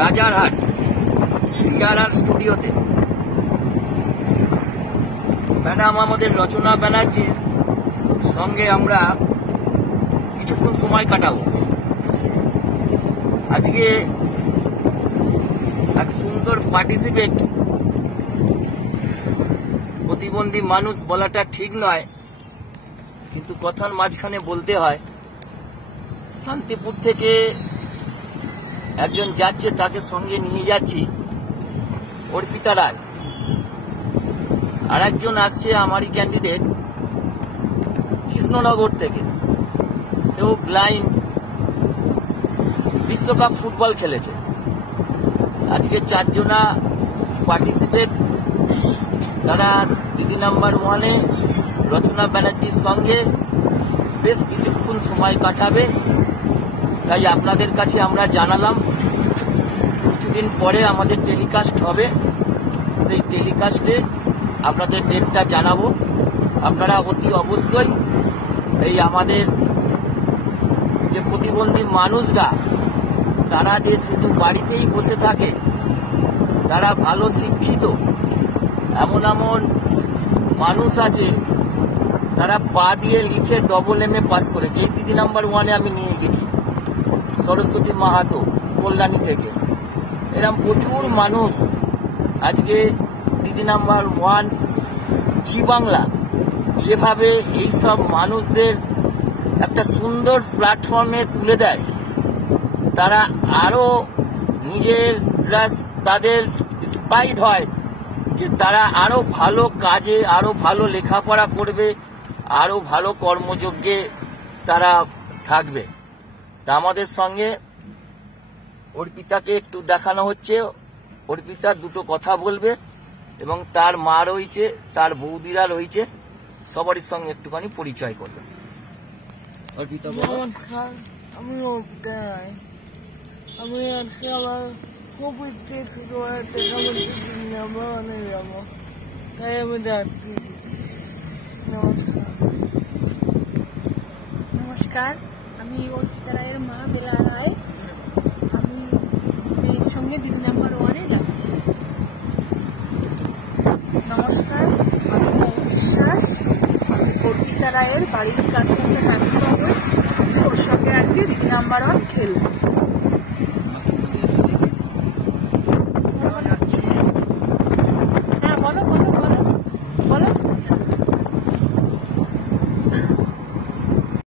Rajarhat TRR স্টুডিওতে madam আমাদের রচনা ব্যানার্জির সঙ্গে আমরা কিছুক্ষণ সময় কাটাবো। আজকে এক সুন্দর পার্টিসিপেট, প্রতিবন্ধী মানুষ বলাটা ঠিক নয়, কিন্তু কথার মাঝখানে বলতে হয়। শান্তিপুর থেকে একজন যাচ্ছে, তাকে সঙ্গে নিয়ে যাচ্ছি, অর্পিতা রায়। আর একজন আসছে আমারই ক্যান্ডিডেট কৃষ্ণনগর থেকে, সেও ব্লাইন্ড, বিশ্বকাপ ফুটবল খেলেছে। আজকে চারজনা পার্টিসিপেট, তারা দিদি নাম্বার 1-এ রচনা ব্যানার্জির সঙ্গে বেশ কিছুক্ষণ সময় কাটাবে। তাই আপনাদের কাছে আমরা জানালাম, কিছুদিন পরে আমাদের টেলিকাস্ট হবে, সেই টেলিকাস্টে আপনাদের ডেটটা জানাবো। আপনারা অতি অবশ্যই এই আমাদের যে প্রতিবন্ধী মানুষরা, তারা যে শুধু বাড়িতেই বসে থাকে, তারা ভালো শিক্ষিত, এমন এমন মানুষ আছে তারা পা দিয়ে লিখে AA পাস করেছে। এই দিদি নাম্বার 1-এ আমি নিয়ে গেছি, সরস্বতী মাহাতো কল্যাণী থেকে। এরকম প্রচুর মানুষ আজকে দিদি নাম্বার 1 জি বাংলা যেভাবে এইসব মানুষদের একটা সুন্দর প্ল্যাটফর্মে তুলে দেয়, তারা আরো নিজেরা তাদের ইন্সপায়ার্ড হয় যে তারা আরো ভালো কাজে, আরো ভালো লেখাপড়া করবে, আরো ভালো কর্মযজ্ঞে তারা থাকবে। তা আমাদের সঙ্গে অর্পিতাকে একটু দেখানো হচ্ছে। অর্পিতা দুটো কথা বলবে এবং তার মা রয়েছে, তার বৌদিরা রয়েছে, সবারই সঙ্গে একটুখানি পরিচয় করবে। অর্পিতা, নমস্কার, আমি অর্পিতা রায়। আমি আজকে আমার খুব ইচ্ছে ছিল নাম্বার 1-এ যাবো, তাই আমি যাচ্ছি। নমস্কার। নমস্কার, আমি অর্পিতা রায়ের মা বেলা রায়। আমি মেয়ের সঙ্গে দিদি নাম্বার 1-এ যাচ্ছি। নমস্কার, আমি বিশ্বাস। আমি অর্পিতা রায়ের বাড়ির কাছে একটা ডাক্তার, ওর সঙ্গে আজকে দিদি নাম্বার 1 খেলবো।